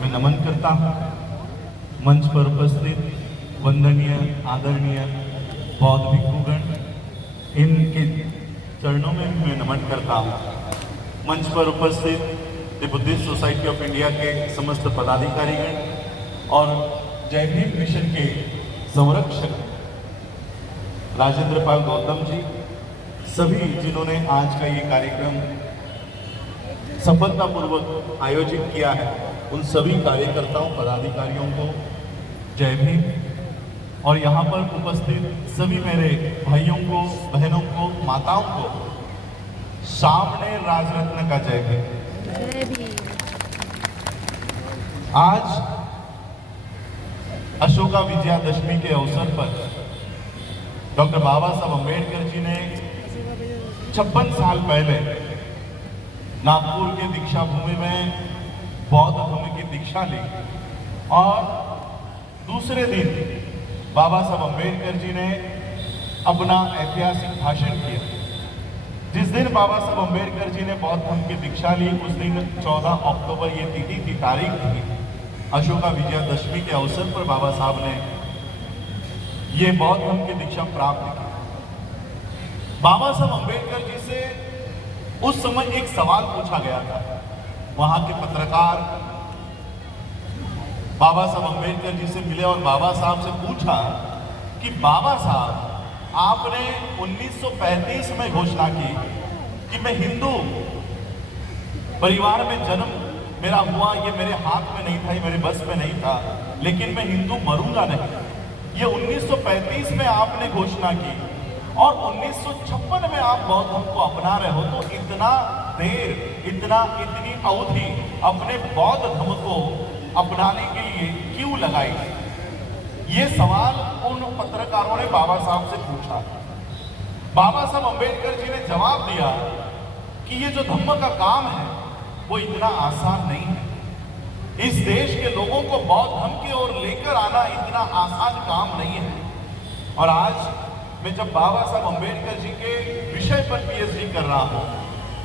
मैं नमन करता हूँ। मंच पर उपस्थित वंदनीय आदरणीय बौद्ध भिक्षुगण, इनके चरणों में मैं नमन करता हूँ। मंच पर उपस्थित the Buddhist society of India के समस्त पदाधिकारीगण और जय भीम मिशन के संरक्षक राजेंद्र पाल गौतम जी, सभी जिन्होंने आज का ये कार्यक्रम सफलतापूर्वक आयोजित किया है, उन सभी कार्यकर्ताओं पदाधिकारियों को जय भीम। और यहाँ पर उपस्थित सभी मेरे भाइयों को, बहनों को, माताओं को सामने राजरत्न का जय भीम। आज अशोका विजयादशमी के अवसर पर डॉक्टर बाबा साहब अम्बेडकर जी ने 56 साल पहले नागपुर के दीक्षा भूमि में बौद्ध धर्म की दीक्षा ली और दूसरे दिन बाबा साहब अम्बेडकर जी ने अपना ऐतिहासिक भाषण किया। जिस दिन बाबा साहब अम्बेडकर जी ने बौद्ध धर्म की दीक्षा ली, उस दिन 14 अक्टूबर ये तिथि थी, तारीख थी। अशोका विजयादशमी के अवसर पर बाबा साहब ने ये बौद्ध धर्म की दीक्षा प्राप्त की। बाबा साहब अम्बेडकर जी से उस समय एक सवाल पूछा गया था। वहां के पत्रकार बाबा साहब अम्बेडकर जी से मिले और बाबा साहब से पूछा कि बाबा साहब, आपने 1935 में घोषणा की कि मैं हिंदू परिवार में जन्म मेरा हुआ, ये मेरे हाथ में नहीं था, ये मेरे बस में नहीं था, लेकिन मैं हिंदू मरूंगा नहीं। ये 1935 में आपने घोषणा की और 1956 में आप बौद्ध धर्म को अपना रहे हो, तो इतना देर, इतनी अवधि अपने बौद्ध धर्म को अपनाने के लिए क्यों लगाई? ये सवाल उन पत्रकारों ने बाबा साहब से पूछा। बाबा साहब अम्बेडकर जी ने जवाब दिया कि ये जो धम्म का काम है वो इतना आसान नहीं है। इस देश के लोगों को बौद्ध धर्म की ओर लेकर आना इतना आसान काम नहीं है। और आज मैं जब बाबा साहब अम्बेडकर जी के विषय पर पीएचडी कर रहा हूं,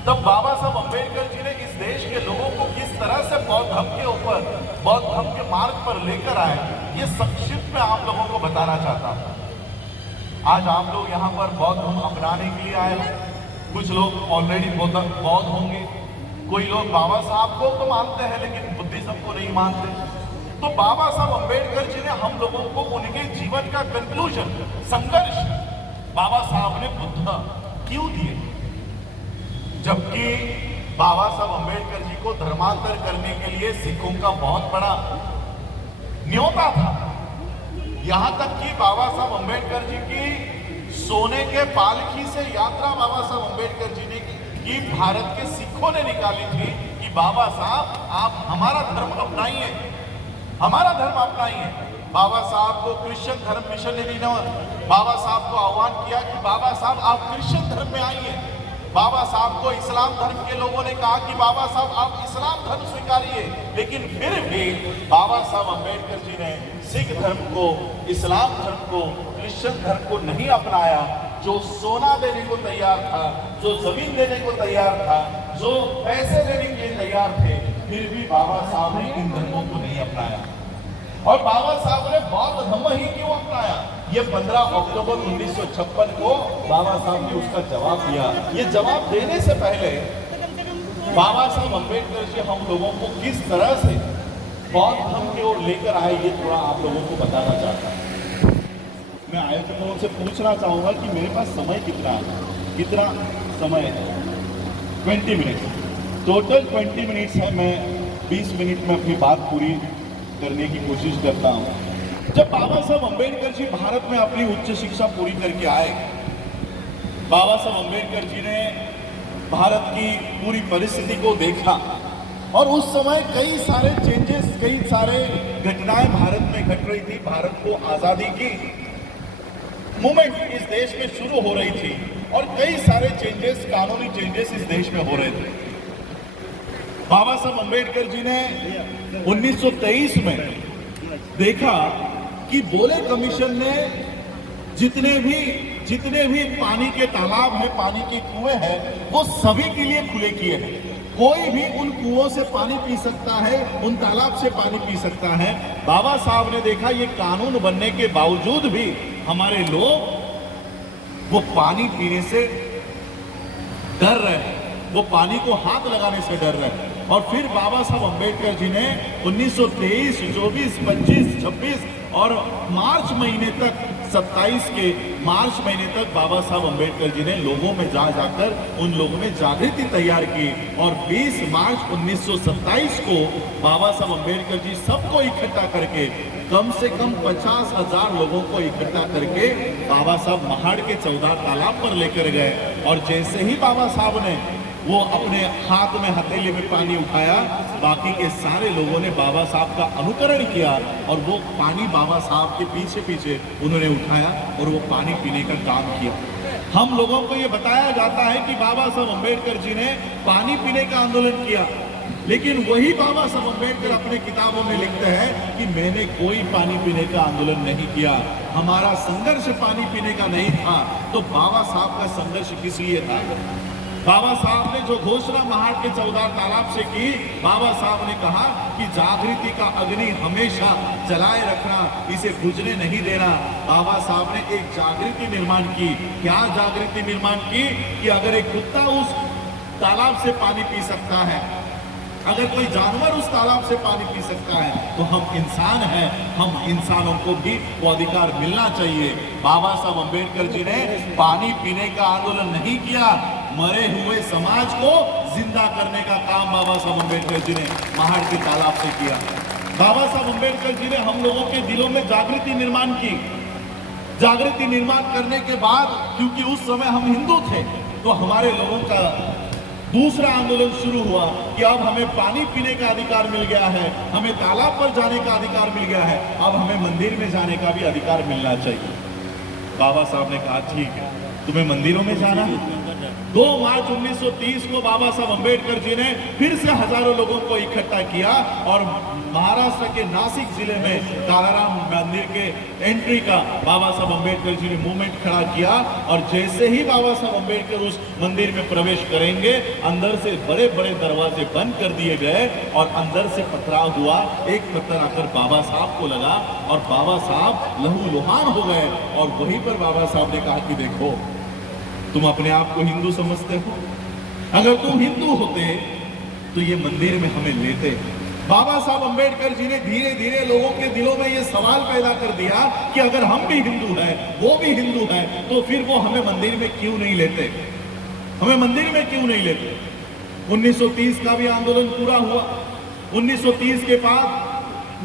तब बाबा साहब अम्बेडकर जी ने इस देश के लोगों को किस तरह से बौद्ध धर्म के ऊपर, बौद्ध धर्म के मार्ग पर लेकर आए, ये संक्षिप्त में आप लोगों को बताना चाहता हूं। आज आप लोग यहाँ पर बौद्ध धर्म अपनाने के लिए आए हैं। कुछ लोग ऑलरेडी बौद्ध होंगे, कोई लोग बाबा साहब को तो मानते हैं लेकिन बुद्धिज्म को नहीं मानते। तो बाबा साहब अम्बेडकर जी ने हम लोगों को उनके जीवन का कंक्लूजन, संघर्ष बाबा साहब ने बुद्ध क्यों दिए? जबकि बाबा साहब अम्बेडकर जी को धर्मांतर करने के लिए सिखों का बहुत बड़ा न्योता था। यहां तक कि बाबा साहब अम्बेडकर जी की सोने के पालकी से यात्रा बाबा साहब अम्बेडकर जी ने की, भारत के सिखों ने निकाली थी कि बाबा साहब आप हमारा धर्म अपनाइए, हमारा धर्म अपनाइए। बाबा साहब को क्रिश्चियन धर्म मिशनरी ने बाबा साहब को आह्वान किया कि बाबा साहब आप क्रिश्चियन धर्म में आइए। बाबा साहब को इस्लाम धर्म के लोगों ने कहा कि बाबा साहब आप इस्लाम धर्म स्वीकारिए, लेकिन फिर भी बाबा साहब अम्बेडकर जी ने सिख धर्म को, इस्लाम धर्म को, क्रिश्चियन धर्म को नहीं अपनाया। जो सोना देने को तैयार था, जो जमीन देने को तैयार था, जो पैसे देने के लिए तैयार थे, फिर भी बाबा साहब ने इन धर्मों को नहीं अपनाया। और बाबा साहब ने बौद्ध धर्म ही क्यों अपनाया? ये 15 अक्टूबर 1956 को बाबा साहब ने उसका जवाब दिया। ये जवाब देने से पहले बाबा साहब अम्बेडकर जी हम लोगों को किस तरह से बौद्ध धर्म की ओर लेकर आए, ये थोड़ा आप लोगों को बताना चाहता हूँ। मैं आयोजकों से पूछना चाहूंगा कि मेरे पास समय कितना समय है? 20 मिनट, टोटल 20 मिनट्स है। मैं 20 मिनट में अपनी बात पूरी करने की कोशिश करता हूं। जब बाबा साहब अम्बेडकर जी भारत में अपनी उच्च शिक्षा पूरी करके आए, बाबा साहब अम्बेडकर जी ने भारत की पूरी परिस्थिति को देखा और उस समय कई सारे चेंजेस, कई सारे घटनाएं भारत में घट रही थी। भारत को आजादी की मूवमेंट इस देश में शुरू हो रही थी और कई सारे चेंजेस, कानूनी चेंजेस इस देश में हो रहे थे। बाबा साहब अम्बेडकर जी ने 1923 में देखा कि बोले कमीशन ने जितने भी पानी के तालाब है, पानी के कुएं हैं, वो सभी के लिए खुले किए हैं। कोई भी उन कुओं से पानी पी सकता है, उन तालाब से पानी पी सकता है। बाबा साहब ने देखा ये कानून बनने के बावजूद भी हमारे लोग वो पानी पीने से डर रहे हैं, वो पानी को हाथ लगाने से डर रहे हैं। और फिर बाबा साहब अम्बेडकर जी ने 1923, 24, 25, 26 और मार्च महीने तक 27 के मार्च महीने तक बाबा साहब अम्बेडकर जी ने लोगों में जाकर उन लोगों में जागृति तैयार की। और 20 मार्च 1927 को बाबा साहब अम्बेडकर जी सबको इकट्ठा करके कम से कम 50,000 लोगों को इकट्ठा करके बाबा साहब महाड़ के 14 तालाब पर लेकर गए। और जैसे ही बाबा साहब ने वो अपने हाथ में हथेली में पानी उठाया, बाकी के सारे लोगों ने बाबा साहब का अनुकरण किया और वो पानी बाबा साहब के पीछे पीछे उन्होंने उठाया और वो पानी पीने का काम किया। हम लोगों को ये बताया जाता है कि बाबा साहब अम्बेडकर जी ने पानी पीने का आंदोलन किया, लेकिन वही बाबा साहब अम्बेडकर अपने किताबों में लिखते हैं कि मैंने कोई पानी पीने का आंदोलन नहीं किया, हमारा संघर्ष पानी पीने का नहीं था। तो बाबा साहब का संघर्ष किस लिए था? बाबा साहब ने जो घोषणा महाड़ के 14 तालाब से की, बाबा साहब ने कहा कि जागृति का अग्नि हमेशा जलाए रखना, इसे बुझने नहीं देना। बाबा साहब ने एक जागृति निर्माण की। क्या जागृति निर्माण की? कि अगर एक कुत्ता उस तालाब से पानी पी सकता है, अगर कोई जानवर उस तालाब से पानी पी सकता है, तो हम इंसान हैं, हम इंसानों को भी वो अधिकार मिलना चाहिए। बाबा साहब अम्बेडकर जी ने पानी पीने का आंदोलन नहीं किया, मरे हुए समाज को जिंदा करने का काम बाबा साहब अम्बेडकर जी ने महाड़ के तालाब से किया। बाबा साहब अम्बेडकर जी ने हम लोगों के दिलों में जागृति निर्माण की। जागृति निर्माण करने के बाद, क्योंकि उस समय हम हिंदू थे, तो हमारे लोगों का दूसरा आंदोलन शुरू हुआ कि अब हमें पानी पीने का अधिकार मिल गया है, हमें तालाब पर जाने का अधिकार मिल गया है, अब हमें मंदिर में जाने का भी अधिकार मिलना चाहिए। बाबा साहब ने कहा ठीक है, तुम्हें मंदिरों में जाना है। 2 मार्च 1930 को बाबा साहब अम्बेडकर जी ने फिर से हजारों लोगों को इकट्ठा किया और महाराष्ट्र के नासिक जिले में कालाराम मंदिर के एंट्री का बाबा साहब अम्बेडकर जी ने मूवमेंट खड़ा किया। और जैसे ही बाबा साहब अम्बेडकर उस मंदिर में प्रवेश करेंगे, अंदर से बड़े बड़े दरवाजे बंद कर दिए गए और अंदर से पथराव हुआ। एक पत्थर आकर बाबा साहब को लगा और बाबा साहब लहूलुहान हो गए। और वहीं पर बाबा साहब ने कहा कि देखो, तुम अपने आप को हिंदू समझते हो, अगर तुम हिंदू होते तो ये मंदिर में हमें लेते। बाबा साहब अम्बेडकर जी ने धीरे धीरे लोगों के दिलों में ये सवाल पैदा कर दिया कि अगर हम भी हिंदू हैं, वो भी हिंदू हैं, तो फिर वो हमें मंदिर में क्यों नहीं लेते, हमें मंदिर में क्यों नहीं लेते। 1930 का भी आंदोलन पूरा हुआ। 1930 के बाद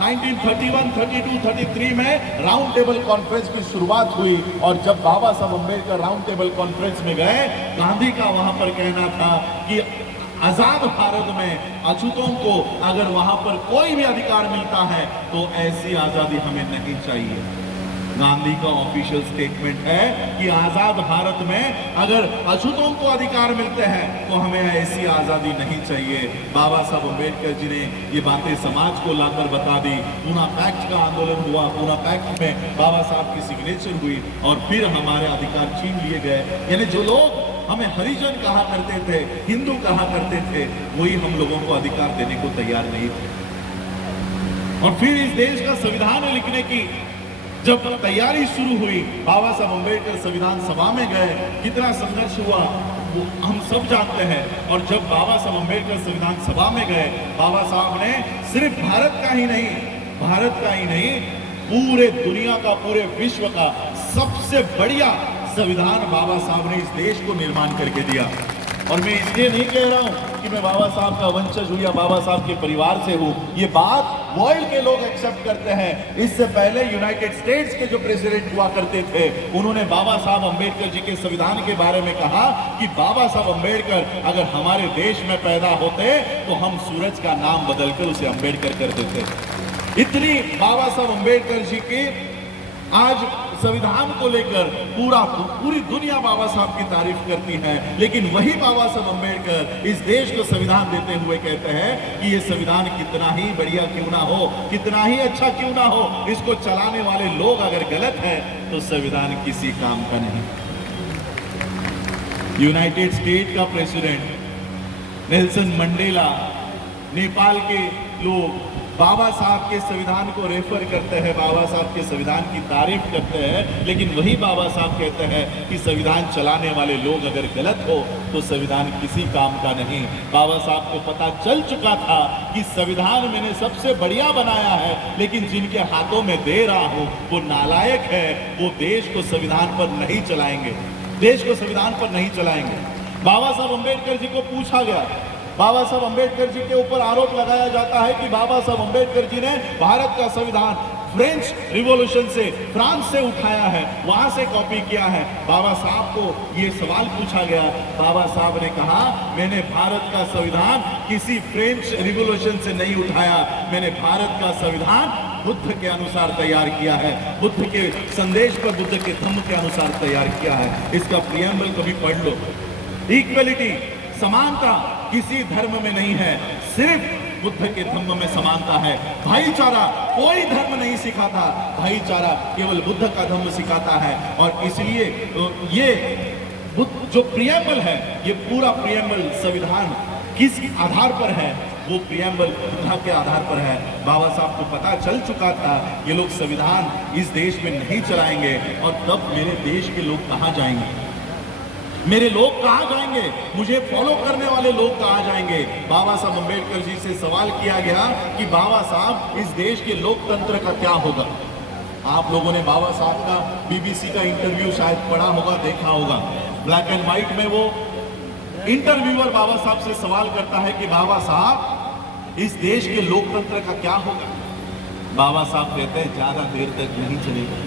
1931, 32, 33 में राउंड टेबल कॉन्फ्रेंस की शुरुआत हुई। और जब बाबा Saheb Ambedkar round table conference में गए, गांधी का वहां पर कहना था कि आजाद भारत में अछूतों को अगर वहां पर कोई भी अधिकार मिलता है तो ऐसी आजादी हमें नहीं चाहिए। गांधी का ऑफिशियल स्टेटमेंट है कि आजाद भारत में अगर अछूतों को अधिकार मिलते हैं तो हमें ऐसी आजादी नहीं चाहिए। बाबा साहब अम्बेडकर जी ने ये बातें समाज को लाकर बता दी। पूना पैक्ट का आंदोलन हुआ। पूना पैक्ट में बाबा साहब की सिग्नेचर हुई और फिर हमारे अधिकार छीन लिए गए। यानी जो लोग हमें हरिजन कहा करते थे, हिंदू कहा करते थे, वही हम लोगों को अधिकार देने को तैयार नहीं थे। और फिर इस देश का संविधान लिखने की जब तैयारी शुरू हुई, बाबा साहब अम्बेडकर संविधान सभा में गए। कितना संघर्ष हुआ वो हम सब जानते हैं। और जब बाबा साहब अम्बेडकर संविधान सभा में गए, बाबा साहब ने सिर्फ भारत का ही नहीं, पूरे दुनिया का, पूरे विश्व का सबसे बढ़िया संविधान बाबा साहब ने इस देश को निर्माण करके दिया। और मैं इसलिए नहीं कह रहा हूं कि मैं बाबा साहब का वंशज हूं या बाबा साहब के परिवार से हूं। ये बात वर्ल्ड के लोग एक्सेप्ट करते हैं। इससे पहले यूनाइटेड स्टेट्स के जो प्रेसिडेंट हुआ करते थे, उन्होंने बाबा साहब अम्बेडकर जी के संविधान के बारे में कहा कि बाबा साहब अम्बेडकर अगर हमारे देश में पैदा होते तो हम सूरज का नाम बदलकर उसे अम्बेडकर कर देते। इतनी बाबा साहब अम्बेडकर जी की आज संविधान को लेकर पूरी दुनिया बाबा साहब की तारीफ करती है। लेकिन वही बाबा साहब अम्बेडकर इस देश को संविधान देते हुए कहते हैं कि ये संविधान कितना ही बढ़िया क्यों ना हो, कितना ही अच्छा क्यों ना हो, इसको चलाने वाले लोग अगर गलत हैं तो संविधान किसी काम का नहीं। यूनाइटेड स्टेट का प्रेसिडेंट नेल्सन मंडेला, नेपाल के लोग बाबा साहब के संविधान को रेफर करते हैं, बाबा साहब के संविधान की तारीफ करते हैं, लेकिन वही बाबा साहब कहते हैं कि संविधान चलाने वाले लोग अगर गलत हो तो संविधान किसी काम का नहीं। बाबा साहब को पता चल चुका था कि संविधान मैंने सबसे बढ़िया बनाया है, लेकिन जिनके हाथों में दे रहा हूं वो नालायक है, वो देश को संविधान पर नहीं चलाएंगे, देश को संविधान पर नहीं चलाएंगे। बाबा साहब अम्बेडकर जी को पूछा गया, बाबा साहब अम्बेडकर जी के ऊपर आरोप लगाया जाता है कि बाबा साहब अम्बेडकर जी ने भारत का संविधान फ्रेंच रिवॉल्यूशन से, फ्रांस से उठाया है, वहां से कॉपी किया है। बाबा साहब को ये सवाल पूछा गया, बाबा साहब ने कहा मैंने भारत का संविधान किसी फ्रेंच रिवॉल्यूशन से नहीं उठाया, मैंने भारत का संविधान बुद्ध के अनुसार तैयार किया है, बुद्ध के संदेश पर, बुद्ध के धम्म के अनुसार तैयार किया है। इसका प्रियम्बल कभी पढ़ लो। इक्वलिटी, समानता किसी धर्म में नहीं है, सिर्फ बुद्ध के धम्म में समानता है। भाईचारा कोई धर्म नहीं सिखाता, भाईचारा केवल बुद्ध का धम्म सिखाता है। और इसलिए ये जो प्रियम्बल है, ये पूरा प्रियम्बल संविधान किस आधार पर है, वो प्रियम्बल बुद्ध के आधार पर है। बाबा साहब को पता चल चुका था ये लोग संविधान इस देश में नहीं चलाएंगे, और तब मेरे देश के लोग कहां जाएंगे, मेरे लोग कहां जाएंगे, मुझे फॉलो करने वाले लोग कहां जाएंगे। बाबा साहब अम्बेडकर जी से सवाल किया गया कि बाबा साहब इस देश के लोकतंत्र का क्या होगा। आप लोगों ने बाबा साहब का बीबीसी का इंटरव्यू शायद पढ़ा होगा, देखा होगा। ब्लैक एंड व्हाइट में वो इंटरव्यूअर बाबा साहब से सवाल करता है कि बाबा साहब इस देश के लोकतंत्र का क्या होगा। बाबा साहब कहते हैं ज्यादा देर तक नहीं चलेगा,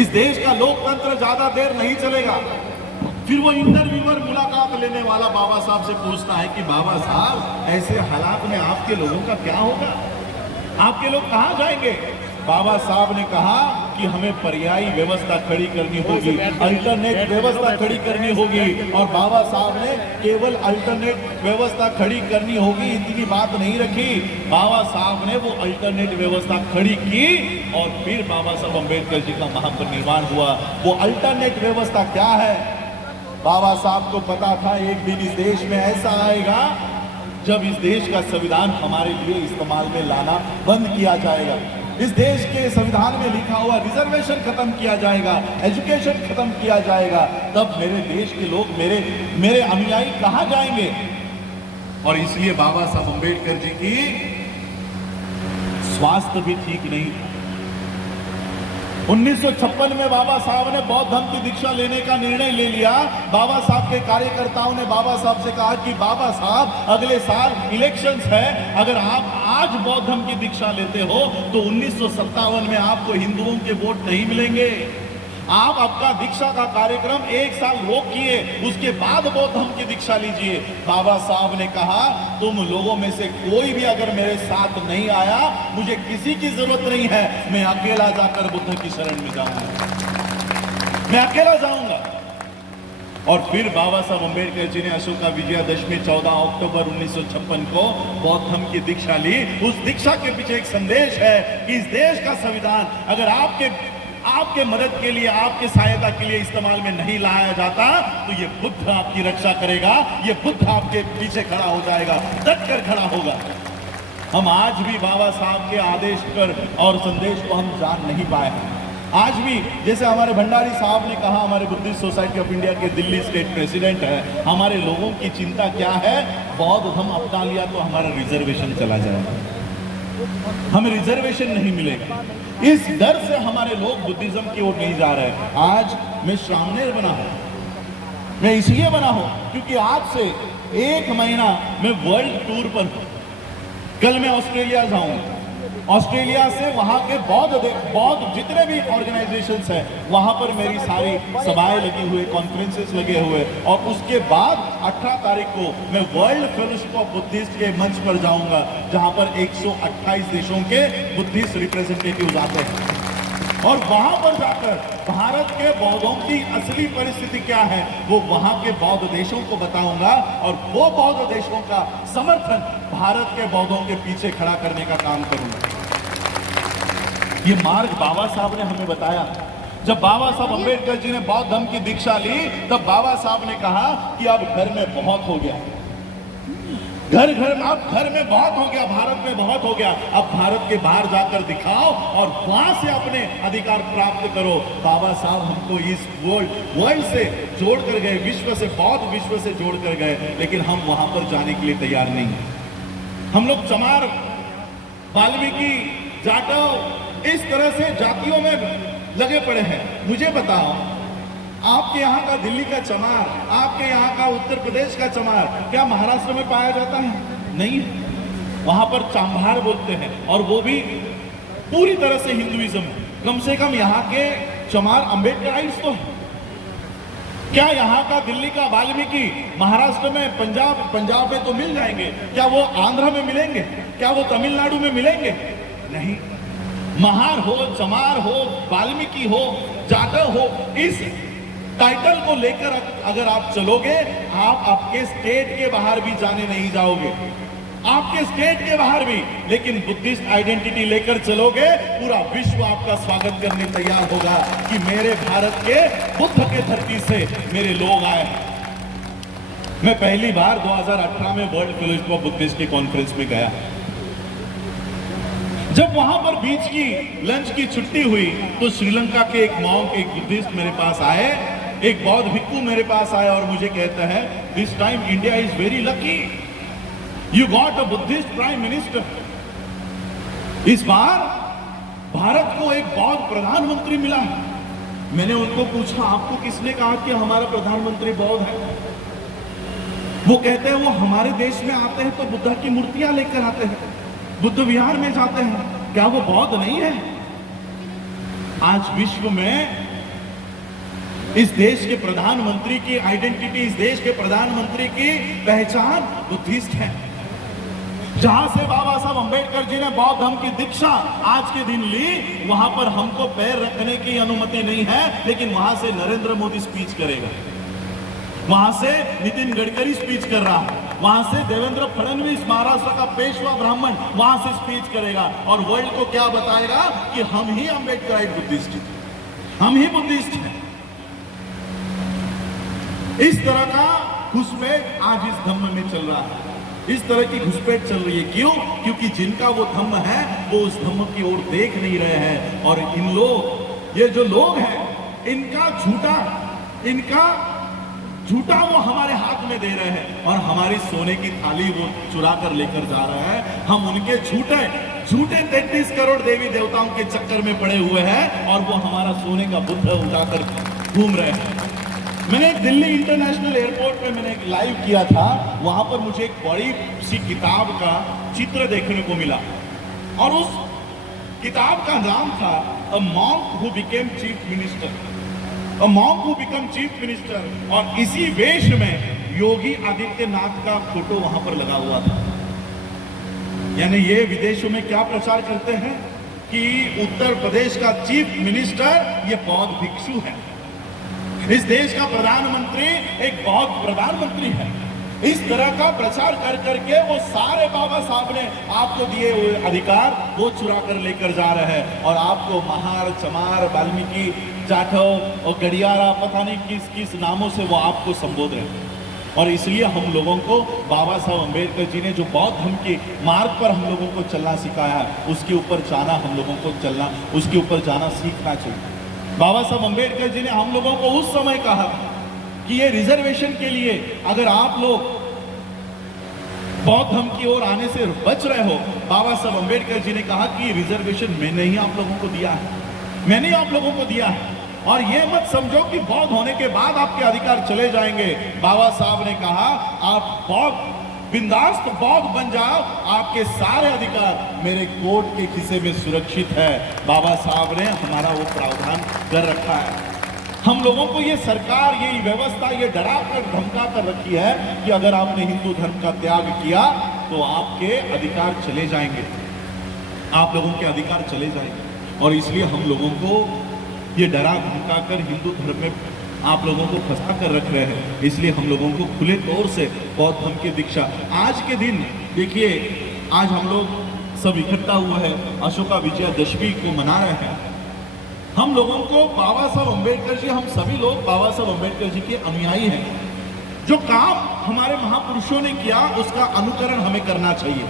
इस देश का लोकतंत्र ज्यादा देर नहीं चलेगा। फिर वो इंटरव्यूअर मुलाकात लेने वाला बाबा साहब से पूछता है कि बाबा साहब ऐसे हालात में आपके लोगों का क्या होगा, आपके लोग कहां जाएंगे। बाबा साहब ने कहा कि हमें पर्यायी व्यवस्था खड़ी करनी होगी, अल्टरनेट व्यवस्था खड़ी करनी होगी। और बाबा साहब ने केवल अल्टरनेट व्यवस्था खड़ी करनी होगी इतनी बात नहीं रखी, बाबा साहब ने वो अल्टरनेट व्यवस्था खड़ी की। और फिर बाबा साहब अम्बेडकर जी का महापरिनिर्वाण हुआ। वो अल्टरनेट व्यवस्था क्या है, बाबा साहब को पता था एक दिन इस देश में ऐसा आएगा जब इस देश का संविधान हमारे लिए इस्तेमाल में लाना बंद किया जाएगा। इस देश के संविधान में लिखा हुआ रिजर्वेशन खत्म किया जाएगा, एजुकेशन खत्म किया जाएगा। तब मेरे देश के लोग, मेरे अनुयायी कहां जाएंगे। और इसलिए बाबा साहब अम्बेडकर जी की स्वास्थ्य भी ठीक नहीं था। 1956 में बाबा साहब ने बौद्ध धर्म की दीक्षा लेने का निर्णय ले लिया। बाबा साहब के कार्यकर्ताओं ने बाबा साहब से कहा कि बाबा साहब अगले साल इलेक्शंस है, अगर आप आज बौद्ध धर्म की दीक्षा लेते हो तो 1957 में आपको हिंदुओं के वोट नहीं मिलेंगे। आप आपका दीक्षा का कार्यक्रम एक साल रोकिए, उसके बाद बौद्ध धर्म की दीक्षा लीजिए। बाबा साहब ने कहा तुम लोगों में से कोई भी अगर मेरे साथ नहीं आया, मुझे किसी की जरूरत नहीं है, मैं अकेला जाकर बुद्ध की शरण में जाऊंगा, मैं अकेला जाऊंगा। और फिर बाबा साहब अम्बेडकर जी ने अशोका विजयादशमी 14 अक्टूबर 1956 को बौद्ध धर्म की दीक्षा ली। उस दीक्षा के पीछे एक संदेश है कि इस देश का संविधान अगर आपके मदद के लिए, आपके सहायता के लिए इस्तेमाल में नहीं लाया जाता तो ये बुद्ध आपकी रक्षा करेगा, ये बुद्ध आपके पीछे खड़ा हो जाएगा, डट कर खड़ा होगा। हम आज भी बाबा साहब के आदेश पर और संदेश को हम जान नहीं पाए हैं। आज भी जैसे हमारे भंडारी साहब ने कहा, हमारे बुद्धिस्ट सोसाइटी ऑफ इंडिया के दिल्ली स्टेट प्रेसिडेंट है, हमारे लोगों की चिंता क्या है, बौद्ध धर्म अपना लिया तो हमारा रिजर्वेशन चला जाएगा, हमें रिजर्वेशन नहीं मिलेगा। इस डर से हमारे लोग बुद्धिज्म की ओर नहीं जा रहे। आज मैं श्रामणेर बना हूं, मैं इसलिए बना हूं क्योंकि आज से 1 महीना मैं वर्ल्ड टूर पर हूं। कल मैं ऑस्ट्रेलिया जाऊंगा, ऑस्ट्रेलिया से वहां के बौद्ध जितने भी ऑर्गेनाइजेशंस हैं वहां पर मेरी सारी सभाएं लगी हुई, कॉन्फ्रेंसेस लगे हुए। और उसके बाद 18 तारीख को मैं वर्ल्ड फेलोशिप ऑफ बुद्धिस्ट के मंच पर जाऊंगा, जहां पर 128 देशों के बुद्धिस्ट रिप्रेजेंटेटिव्स आते हैं। और वहां पर जाकर भारत के बौद्धों की असली परिस्थिति क्या है वो वहां के बौद्ध देशों को बताऊंगा, और वो बौद्ध देशों का समर्थन भारत के बौद्धों के पीछे खड़ा करने का काम करूंगा। ये मार्ग बाबा साहब ने हमें बताया। जब बाबा साहब अम्बेडकर जी ने बौद्ध धर्म की दीक्षा ली, तब बाबा साहब ने कहा कि अब घर में बहुत हो गया, घर घर में, अब घर में बहुत हो गया, भारत में बहुत हो गया, अब भारत के बाहर जाकर दिखाओ और वहां से अपने अधिकार प्राप्त करो। बाबा साहब हमको इस वर्ल्ड से जोड़ कर गए, विश्व से, बहुत विश्व से जोड़ कर गए, लेकिन हम वहां पर जाने के लिए तैयार नहीं हैं। हम लोग चमार, वाल्मीकि, जाटव, इस तरह से जातियों में लगे पड़े हैं। मुझे बताओ, आपके यहाँ का दिल्ली का चमार, आपके यहाँ का उत्तर प्रदेश का चमार क्या महाराष्ट्र में पाया जाता है? नहीं, वहां पर चांभार बोलते हैं, और वो भी पूरी तरह से हिंदुइज्म। कम से कम यहाँ के चमार अम्बेडकराइट्स तो है। क्या यहाँ का दिल्ली का वाल्मीकि महाराष्ट्र में, पंजाब में तो मिल जाएंगे, क्या वो आंध्र में मिलेंगे? क्या वो तमिलनाडु में मिलेंगे? नहीं। महार हो, चमार हो, वाल्मीकि हो, जाटव हो, इस टाइटल को लेकर अगर आप चलोगे, आप आपके स्टेट के बाहर भी जाने नहीं जाओगे, आपके स्टेट के बाहर भी। लेकिन बुद्धिस्ट आइडेंटिटी लेकर चलोगे, पूरा विश्व आपका स्वागत करने तैयार होगा कि मेरे भारत के बुद्ध के धरती से मेरे लोग आए। मैं पहली बार 2018 में वर्ल्ड फेलोशिप ऑफ बुद्धिस्ट के कॉन्फ्रेंस में गया। जब वहां पर बीच की लंच की छुट्टी हुई तो श्रीलंका के एक मॉन्क, एक बुद्धिस्ट मेरे पास आए, एक बौद्ध भिक्खु मेरे पास आया और मुझे कहता है, this time India is very lucky, you got a Buddhist prime minister. इस बार भारत को एक बौद्ध प्रधानमंत्री मिला है। मैंने उनको पूछा, आपको किसने कहा कि हमारा प्रधानमंत्री बौद्ध है? वो कहते हैं, वो हमारे देश में आते हैं तो बुद्ध की मूर्तियां लेकर आते हैं, बुद्ध विहार में जाते हैं, क्या वो बौद्ध नहीं है? आज विश्व में इस देश के प्रधानमंत्री की आइडेंटिटी, इस देश के प्रधानमंत्री की पहचान बुद्धिस्ट है। जहां से बाबा साहब अंबेडकर जी ने बौद्ध धर्म की दीक्षा आज के दिन ली, वहां पर हमको पैर रखने की अनुमति नहीं है, लेकिन वहां से नरेंद्र मोदी स्पीच करेगा, वहां से नितिन गडकरी स्पीच कर रहा है, वहां से देवेंद्र फडणवीस, महाराष्ट्र का पेशवा ब्राह्मण, वहां से स्पीच करेगा और वर्ल्ड को क्या बताएगा कि हम ही अम्बेडकराइट बुद्धिस्ट हैं, हम ही बुद्धिस्ट हैं। इस तरह का घुसपैठ आज इस धम्म में चल रहा है, इस तरह की घुसपैठ चल रही है। क्यों? क्योंकि जिनका वो धम्म है वो उस धम्म की ओर देख नहीं रहे हैं, और इन लोग, ये जो लोग हैं, इनका झूठा वो हमारे हाथ में दे रहे हैं और हमारी सोने की थाली वो चुरा कर लेकर जा रहे हैं। हम उनके झूठे 33 करोड़ देवी देवताओं के चक्कर में पड़े हुए हैं और वो हमारा सोने का बुद्ध उठाकर घूम रहे हैं। मैंने एक दिल्ली इंटरनेशनल एयरपोर्ट पे मैंने एक लाइव किया था, वहां पर मुझे एक बड़ी सी किताब का चित्र देखने को मिला और उस किताब का नाम था a monk who became chief minister, a monk who become chief minister. और इसी वेश में योगी आदित्यनाथ का फोटो वहां पर लगा हुआ था। यानी ये विदेशों में क्या प्रचार करते हैं कि उत्तर प्रदेश का चीफ मिनिस्टर ये बौद्ध भिक्षु है, इस देश का प्रधानमंत्री एक बौद्ध प्रधानमंत्री है। इस तरह का प्रचार कर करके वो सारे बाबा साहब ने आपको दिए हुए अधिकार वो चुरा कर लेकर जा रहे हैं और आपको महार, चमार, वाल्मीकि, जाटव और गड़ियारा, पता नहीं किस किस नामों से वो आपको संबोध रहे हैं। और इसलिए हम लोगों को बाबा साहब अम्बेडकर जी ने जो बौद्ध धर्म के मार्ग पर हम लोगों को चलना सिखाया है, उसके ऊपर जाना हम लोगों को चलना, उसके ऊपर जाना सीखना चाहिए। बाबा साहब अम्बेडकर जी ने हम लोगों को उस समय कहा कि ये रिजर्वेशन के लिए अगर आप लोग बौद्ध धर्म की ओर आने से बच रहे हो, बाबा साहब अम्बेडकर जी ने कहा कि रिजर्वेशन मैंने ही आप लोगों को दिया है, मैंने ही आप लोगों को दिया है, और ये मत समझो कि बौद्ध होने के बाद आपके अधिकार चले जाएंगे। बाबा साहब ने कहा आप बौद्ध बिंदास बौद्ध बन जाओ, आपके सारे अधिकार मेरे कोर्ट के खिस्से में सुरक्षित है। बाबा साहब ने हमारा वो प्रावधान कर रखा है। हम लोगों को ये सरकार, ये व्यवस्था ये डरा कर धमका कर रखी है कि अगर आपने हिंदू धर्म का त्याग किया तो आपके अधिकार चले जाएंगे, आप लोगों के अधिकार चले जाएंगे। और इसलिए हम लोगों को ये डरा धमका कर हिंदू धर्म में आप लोगों को फंसा कर रख रहे हैं। इसलिए हम लोगों को खुले तौर से बौद्ध धर्म की दीक्षा आज के दिन देखिए, आज हम लोग सब इकट्ठा हुआ है, अशोका विजयादशमी को मना रहे हैं। हम लोगों को बाबा साहब अम्बेडकर जी, हम सभी लोग बाबा साहब अम्बेडकर जी के अनुयायी हैं। जो काम हमारे महापुरुषों ने किया उसका अनुकरण हमें करना चाहिए।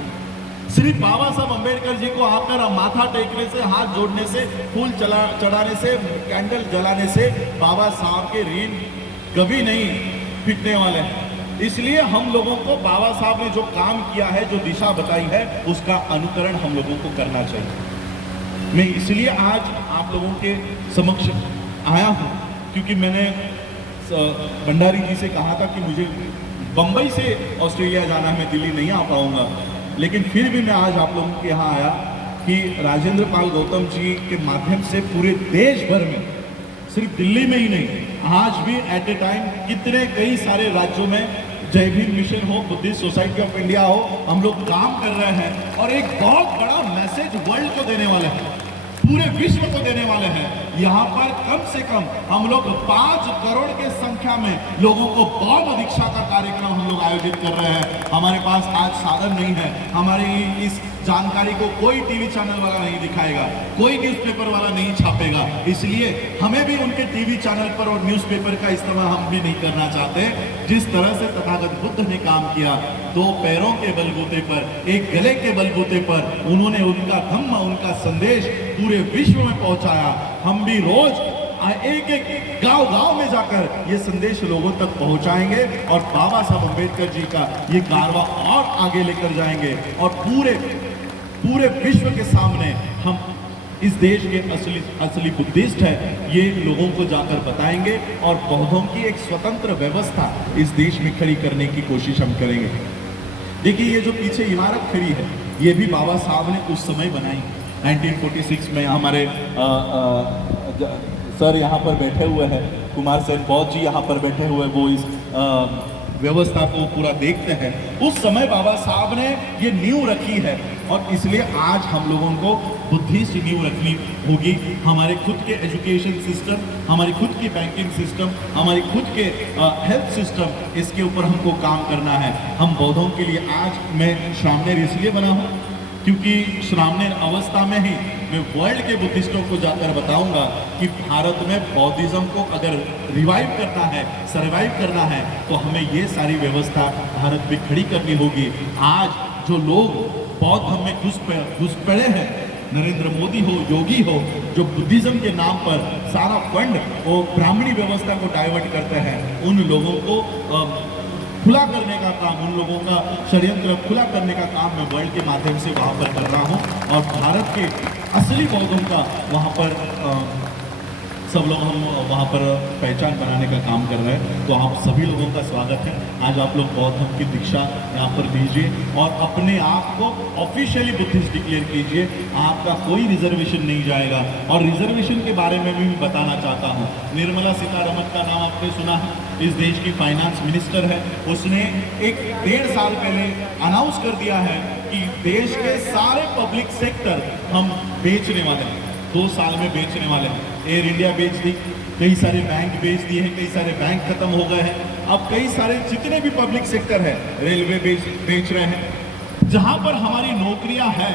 सिर्फ बाबा साहब अम्बेडकर जी को आकर माथा टेकने से, हाथ जोड़ने से, फूल चढ़ाने से, कैंडल जलाने से बाबा साहब के ऋण कभी नहीं फिटने वाले हैं। इसलिए हम लोगों को बाबा साहब ने जो काम किया है, जो दिशा बताई है, उसका अनुकरण हम लोगों को करना चाहिए। मैं इसलिए आज आप लोगों के समक्ष आया हूँ क्योंकि मैंने भंडारी जी से कहा था कि मुझे बंबई से ऑस्ट्रेलिया जाना है, मैं दिल्ली नहीं आ पाऊंगा, लेकिन फिर भी मैं आज आप लोगों के यहाँ आया कि राजेंद्र पाल गौतम जी के माध्यम से पूरे देश भर में, सिर्फ दिल्ली में ही नहीं, आज भी एट ए टाइम कितने कई सारे राज्यों में जय भीम मिशन हो, बुद्धिस्ट सोसाइटी ऑफ इंडिया हो, हम लोग काम कर रहे हैं और एक बहुत बड़ा मैसेज वर्ल्ड को देने वाले हैं, पूरे विश्व को देने वाले हैं। यहाँ पर कम से कम हम लोग 5 करोड़ के संख्या में लोगों को बौद्ध दीक्षा का कार्यक्रम हम लोग आयोजित कर रहे हैं। हमारे पास आज साधन नहीं है, हमारी इस जानकारी को कोई टीवी चैनल वाला नहीं दिखाएगा, कोई न्यूज़पेपर वाला नहीं छापेगा, इसलिए हमें भी उनके टीवी चैनल पर और न्यूज़पेपर का इस्तेमाल हम भी नहीं करना चाहते। जिस तरह से तथागत बुद्ध ने काम किया, 2 पैरों के बलबूते पर, एक गले के बलबूते पर उन्होंने उनका धम्म, उनका संदेश पूरे विश्व में पहुंचाया। हम भी रोज एक एक गांव में जाकर ये संदेश लोगों तक पहुंचाएंगे और बाबा साहब अम्बेडकर जी का ये कारवा और आगे लेकर जाएंगे और पूरे विश्व के सामने हम इस देश के असली बुद्धिस्ट है ये लोगों को जाकर बताएंगे और बौद्धों की एक स्वतंत्र व्यवस्था इस देश में खड़ी करने की कोशिश हम करेंगे। देखिए, ये जो पीछे इमारत खड़ी है, ये भी बाबा साहब ने उस समय बनाई 1946 में। हमारे सर यहाँ पर बैठे हुए हैं, कुमार सेन बौद्ध जी यहाँ पर बैठे हुए, वो इस व्यवस्था को पूरा देखते हैं। उस समय बाबा साहब ने ये नींव रखी है और इसलिए आज हम लोगों को बुद्धिस्ट नींव रखनी होगी। हमारे खुद के एजुकेशन सिस्टम, हमारी खुद की बैंकिंग सिस्टम, हमारी खुद के हेल्थ सिस्टम, इसके ऊपर हमको काम करना है। हम बौद्धों के लिए आज मैं श्रामणेर इसलिए बना हूँ क्योंकि श्रामणेर अवस्था में ही मैं वर्ल्ड के बुद्धिस्टों को जाकर बताऊंगा कि भारत में बौद्धिज्म को अगर रिवाइव करना है, सर्वाइव करना है, तो हमें ये सारी व्यवस्था भारत में खड़ी करनी होगी। आज जो लोग बौद्ध में घुस पड़े हैं, नरेंद्र मोदी हो, योगी हो, जो बुद्धिज्म के नाम पर सारा फंड वो ब्राह्मणी व्यवस्था को डाइवर्ट करते हैं, उन लोगों को खुला करने का काम, उन लोगों का षड्यंत्र खुला करने का काम मैं वर्ल्ड के माध्यम से वहाँ पर कर रहा हूँ और भारत के असली बौद्धों का वहाँ पर सब लोग हम वहाँ पर पहचान बनाने का काम कर रहे हैं। तो आप सभी लोगों का स्वागत है। आज आप लोग बौद्ध की दीक्षा यहाँ पर दीजिए और अपने आप को ऑफिशियली बुद्धिस्ट डिक्लेयर कीजिए। आपका कोई रिजर्वेशन नहीं जाएगा। और रिजर्वेशन के बारे में भी मैं बताना चाहता हूँ, निर्मला सीतारमण का नाम आपने सुना है, इस देश की फाइनेंस मिनिस्टर है। उसने 1.5 साल पहले अनाउंस कर दिया है कि देश के सारे पब्लिक सेक्टर हम बेचने वाले हैं, 2 साल में बेचने वाले हैं। एयर इंडिया बेच दी, कई सारे बैंक बेच दिए हैं, कई सारे बैंक खत्म हो गए हैं। अब कई सारे जितने भी पब्लिक सेक्टर है, रेलवे बेच रहे हैं, जहां पर हमारी नौकरियां हैं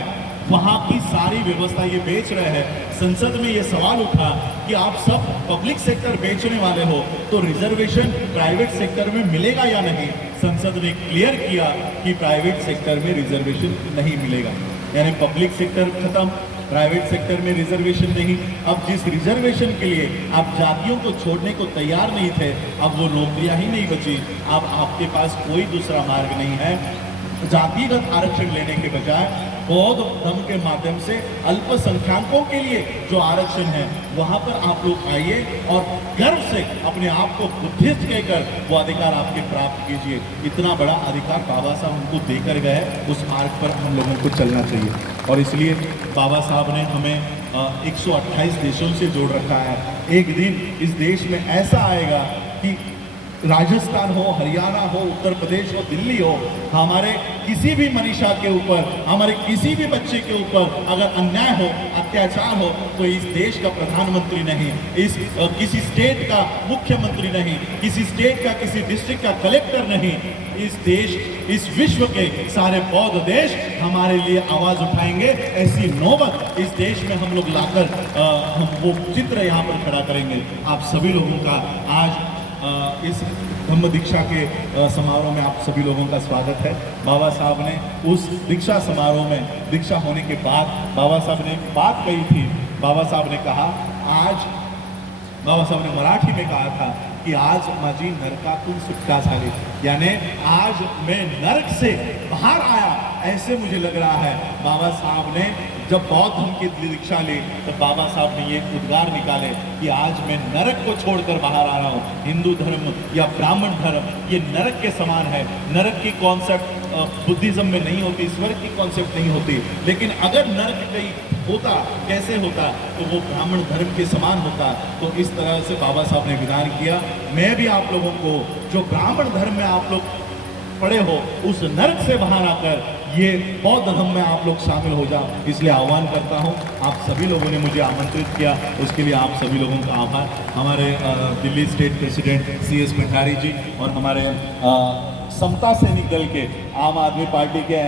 वहां की सारी व्यवस्था ये बेच रहे हैं। संसद में ये सवाल उठा कि आप सब पब्लिक सेक्टर बेचने वाले हो तो रिजर्वेशन प्राइवेट सेक्टर में मिलेगा या नहीं। संसद ने क्लियर किया कि प्राइवेट सेक्टर में रिजर्वेशन नहीं मिलेगा, यानी पब्लिक सेक्टर खत्म, प्राइवेट सेक्टर में रिजर्वेशन नहीं। अब जिस रिजर्वेशन के लिए आप जातियों को छोड़ने को तैयार नहीं थे, अब वो नौकरियां ही नहीं बची। अब आपके पास कोई दूसरा मार्ग नहीं है। जातिगत आरक्षण लेने के बजाय बौद्ध धर्म के माध्यम से अल्पसंख्यकों के लिए जो आरक्षण है वहां पर आप लोग आइए और गर्व से अपने आप को बुद्धिस्ट कहकर वो अधिकार आपके प्राप्त कीजिए। इतना बड़ा अधिकार बाबा साहब हमको देकर गए, उस मार्ग पर हम लोगों को चलना चाहिए। और इसलिए बाबा साहब ने हमें 128 देशों से जोड़ रखा है। एक दिन इस देश में ऐसा आएगा कि राजस्थान हो, हरियाणा हो, उत्तर प्रदेश हो, दिल्ली हो, हमारे किसी भी मनीषा के ऊपर, हमारे किसी भी बच्चे के ऊपर अगर अन्याय हो, अत्याचार हो, तो इस देश का प्रधानमंत्री नहीं, इस किसी स्टेट का मुख्यमंत्री नहीं, किसी स्टेट का, किसी डिस्ट्रिक्ट का कलेक्टर नहीं, इस देश, इस विश्व के सारे बौद्ध देश हमारे लिए आवाज उठाएंगे। ऐसी नौबत इस देश में हम लोग लाकर हम वो चित्र यहाँ पर खड़ा करेंगे। आप सभी लोगों का आज इस धम्म दीक्षा के समारोह में आप सभी लोगों का स्वागत है। बाबा साहब ने उस दीक्षा समारोह में दीक्षा होने के बाद बाबा साहब ने एक बात कही थी। बाबा साहब ने कहा, आज बाबा साहब ने मराठी में कहा था कि आज माझी नरकातून सुटका झाली, यानी आज मैं नरक से बाहर आया, ऐसे मुझे लग रहा है। बाबा साहब ने जब बौद्ध धर्म की दीक्षा ली तो बाबा साहब ने ये उद्गार निकाले कि आज मैं नरक को छोड़कर बाहर आ रहा हूँ। हिंदू धर्म या ब्राह्मण धर्म ये नरक के समान है। नरक की कॉन्सेप्ट बुद्धिज्म में नहीं होती, स्वर्ग की कॉन्सेप्ट नहीं होती, लेकिन अगर नरक कहीं होता, कैसे होता, तो वो ब्राह्मण धर्म के समान होता। तो इस तरह से बाबा साहब ने विधान किया। मैं भी आप लोगों को, जो ब्राह्मण धर्म में आप लोग पड़े हो, उस नरक से बाहर आकर ये बौद्ध धर्म में आप लोग शामिल हो जाओ, इसलिए आह्वान करता हूँ। आप सभी लोगों ने मुझे आमंत्रित किया, उसके लिए आप सभी लोगों का आभार। हमारे Delhi state president CS Bhandari ji और हमारे समता सैनिक दल के, आम आदमी पार्टी के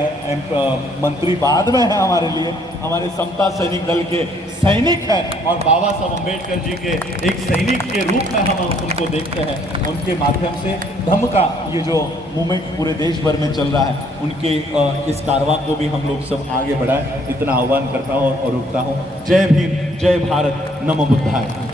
मंत्री बाद में है हमारे लिए, हमारे समता सैनिक दल के सैनिक हैं और बाबा साहब अम्बेडकर जी के एक सैनिक के रूप में हम उनको देखते हैं। उनके माध्यम से धम्म का ये जो मूवमेंट पूरे देश भर में चल रहा है, उनके इस कारवां को भी हम लोग सब आगे बढ़ाएं, इतना आह्वान करता हूँ और रुकता हूँ। जय भीम, जय भारत, नमो बुद्धाय।